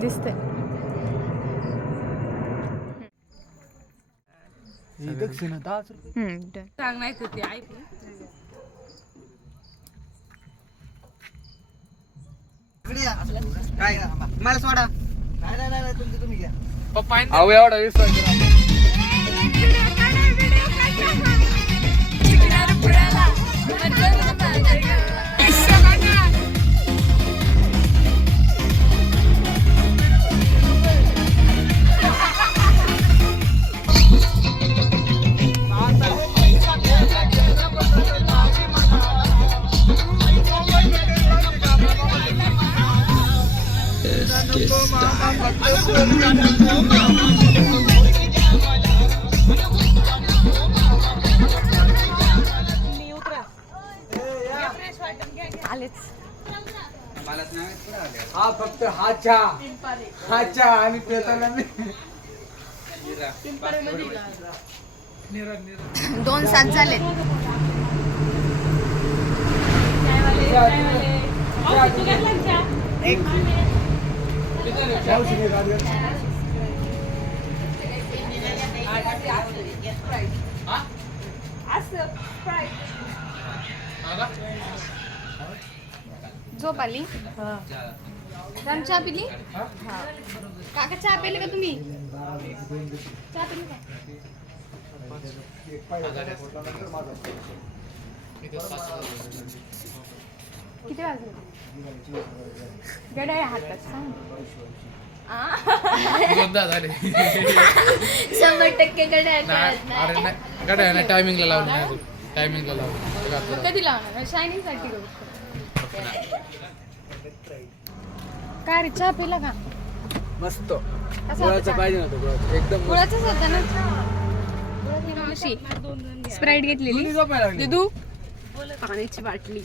दिसते दक्षिण सांग नाही ते ऐक. काय मला सोडा. नाही नाही नाही तुमचं तुम्ही घ्या. अहो एवढा विश्वास हा फक्त हा चहा. हा चहा आणि पेताना मी दोन सात झाले. झोप आली राम चहा पिली काका चहा पिले का तुम्ही? चहा पिली का किती वाजले? गड्या हातात सांग? दोनदा झाले. शंभर टक्के गड्या नाही, अरे नाही. गाड्या ना टायमिंगला लावून नाही टायमिंगला लावून. कधी लावणार? शायनिंगसाठी करू काय रे चहा पिला का? मस्त. कसा गुळाचं पाहिजे नव्हतं एकदम. गुळाचाच होता ना स्प्राईट घेतलेली. दिदू? पाण्याची बाटली.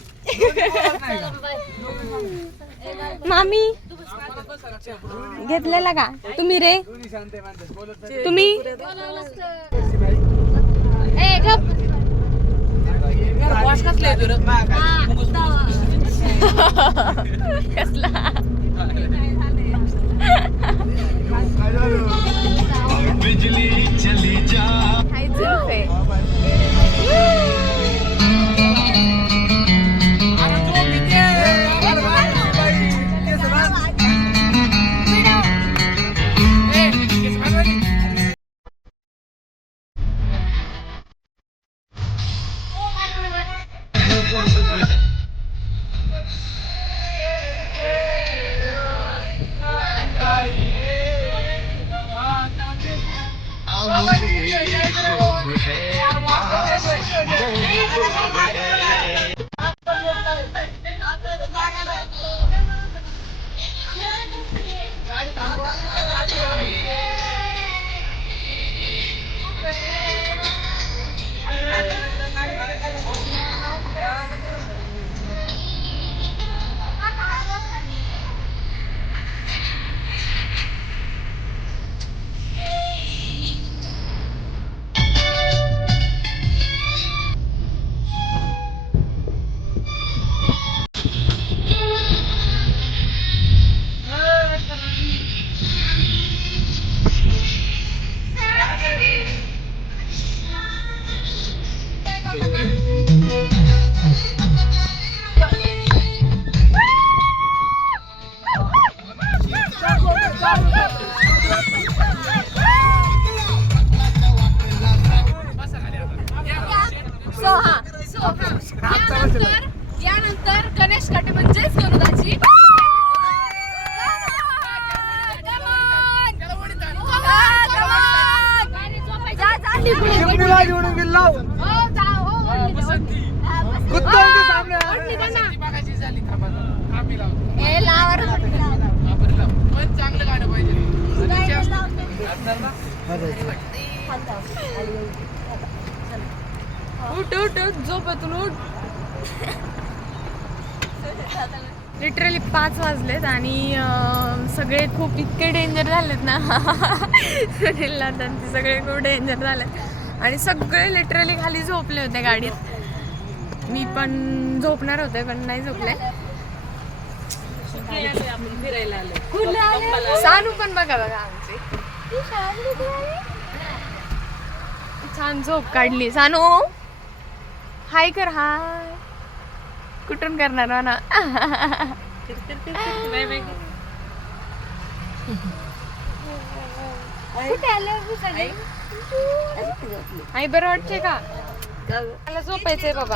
मामी घेतलेला का? तुम्ही रे. तुम्ही? कसला? पण चांगलं गाणं पाहिजे उठ उठ उठ उठ. लिटरली पाच वाजलेत आणि सगळे खूप इतके डेंजर झालेत ना. सुनीलला त्यांचे सगळे खूप डेंजर झालेत. आणि सगळे लिटरली खाली झोपले होते गाडीत. मी पण झोपणार होते पण नाही झोपले. सानू पण बघा बघा आमची. छान झोप काढली. सानू हाय कर हाय. कुठून करणार हो म्हणा हो आई बरं वाटते का? मला झोपायचंय बाबा.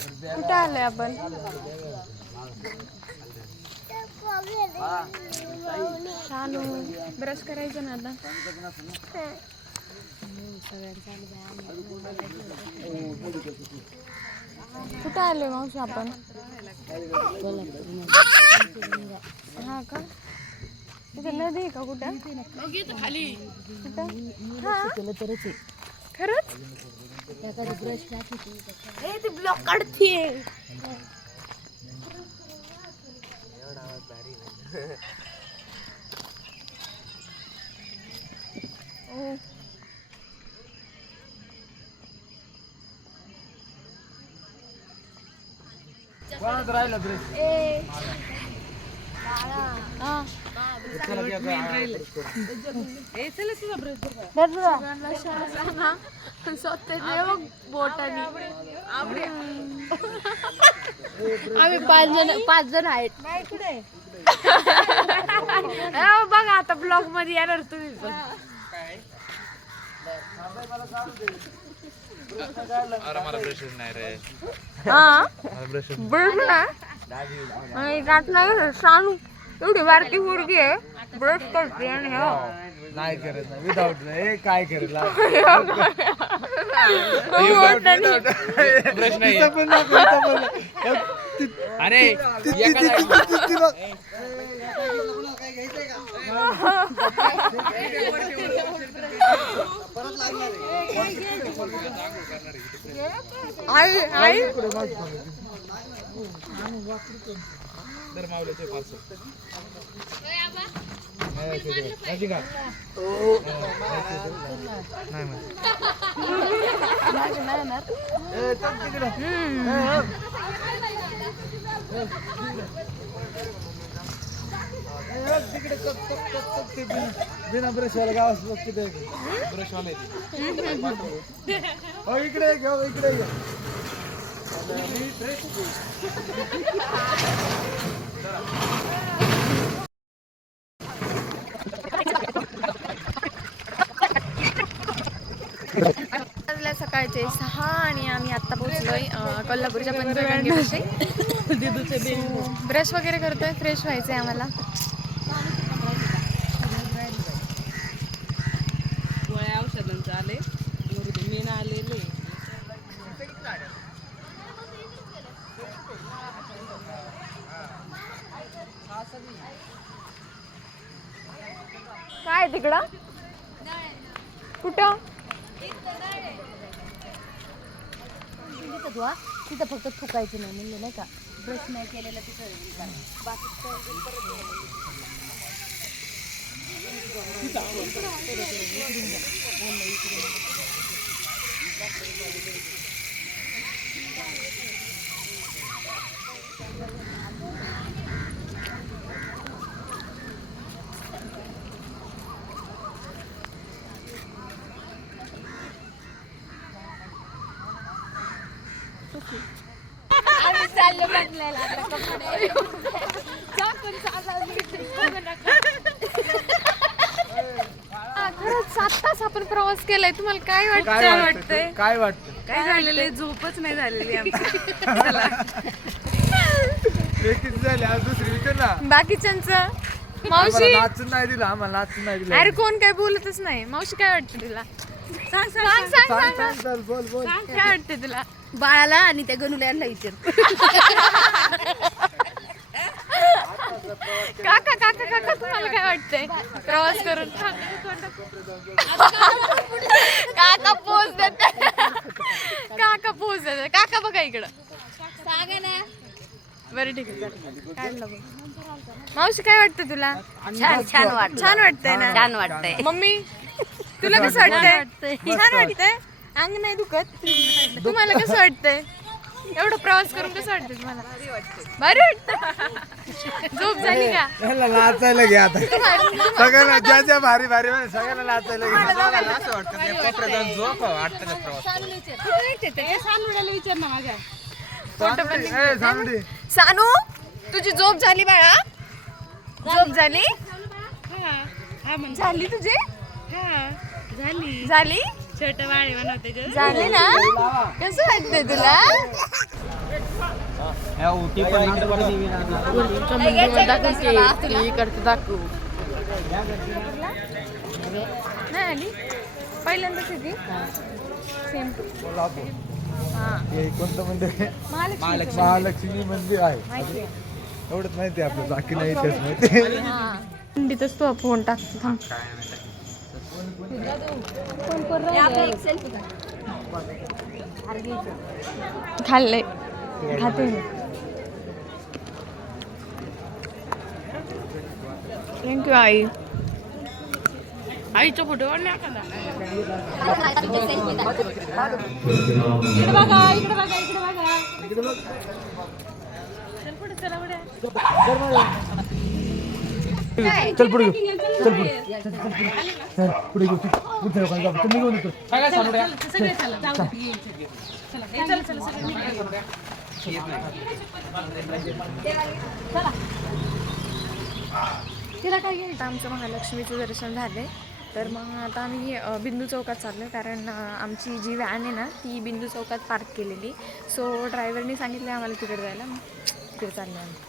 कुठं आलोय आपण? शानू ब्रश करायचं ना आता? कुठं आलोय मावशी आपण? हा का? तिथे नदी आहे का कुठं? खाली कुठं? हा? खरंच? ती. ब्लॉक काढतीये ओ. कोणाच राहिलं ब्रश ए हा. सगळ्यांना शाळा ना स्वतः बोटाने आम्ही पाच जण पाच जण आहेत बघा आता ब्लॉगमध्ये येणार तुम्ही पण अरे मला ब्रश नाही रे. हा? मला ब्रश ब्रश ना आणि काट नाही सांगू एवढी बारकी मुलगी आहे. ब्रश करते आणि हो. नाही करत नाही. विदाऊट हे काय करेल. ब्रश नाही. अरे आई आई. तर मावल्याचे पार्सल का? तिकडं. ए, हो. ए, हो, ते बिना- बिना ब्रशवाला गावात बघ तिथे. ब्रश वाले हो इकडे घ्या इकडे घ्या सकाळचे सहा आणि आम्ही आता पोहोचलोय कोल्हापूरच्या पंचगंगेपाशी ब्रश वगैरे करतोय फ्रेश व्हायचंय आम्हाला. काय तिकडं? कुठं? तिथं फक्त थुकायचं नाही म्हणलं नाही का? ब्रश नाही केलेला तिथं. बाकी खरंच सात तास आपण प्रवास केलाय तुम्हाला काय काय वाटतं वाटतं वाटतंय काय वाटतं काय झालेलं? आहे? झोपच नाही झालेली आमची. हे किती झाले? आज दुसरी ना बाकीच्यांचं? आम्हाला मावशी? नाचून नाही दिलं आम्हाला नाचून नाही दिलं. अरे कोण काय बोलतच नाही. मावशी काय वाटतं तुला? सांग सांग सांग. सांग सांग चल बोल बोल. काय वाटतं तुला? बाळाला आणि त्या गणूला यांना विचार काका काका काका तुम्हाला काय वाटतंय? प्रवास करून. काका पोच देत. काका पोच देत. काका बघा इकडं. सांगा ना. बरं ठीक आहे. काढलं बघ. मावशी काय वाटतं तुला? छान छान वाटत छान वाटतंय ना? छान वाटतंय. मम्मी? तुला कसं वाटतंय? छान वाटतंय. अंग नाही दुखत. तुम्हाला कसं वाटतंय? एवढं प्रवास करून कसं वाटतंय तुम्हाला? भारी वाटतं झोप झाली का? याला नाचायला घे आता. सगळ्यांना ज्या ज्या भारी भारी सगळ्यांना नाचायला घे. असं वाटतं. ते कोपऱ्यात जाऊन झोप वाटतं प्रवास सांगडी. सानू तुझी झोप झाली बाळा. झोप झाली? झाली तुझी? झाली. झाली? छोट बाळे बनवते झाली ना? कसं वाटतंय तुला? नाही आली? पहिल्यांदाच येते सेम हे. कोणतं मंदिर. आहे महालक्ष्मी मंदिर आहे. एवढंच माहिती आहे आपलं बाकी नाही तेच माहिती. थंडीतच तू फोन टाकतो. थांब खाल्लंय खाते मी थँक्यू आई आईचा फोटो चल पुढे घेऊ चल पुढे चल पुढे घेऊ. पुढच्या लोकांना जाऊ. तुम्ही घेऊन येतो. काय सांगू आता आमचं महालक्ष्मीचं दर्शन झालंय. तर मग आता आम्ही बिंदू चौकात चाललो कारण आमची जी व्हॅन आहे ना ती बिंदू चौकात पार्क केलेली. सो ड्रायव्हरनी सांगितलं आम्हाला तिकडे जायला. मग तिकडे चाललो आम्ही.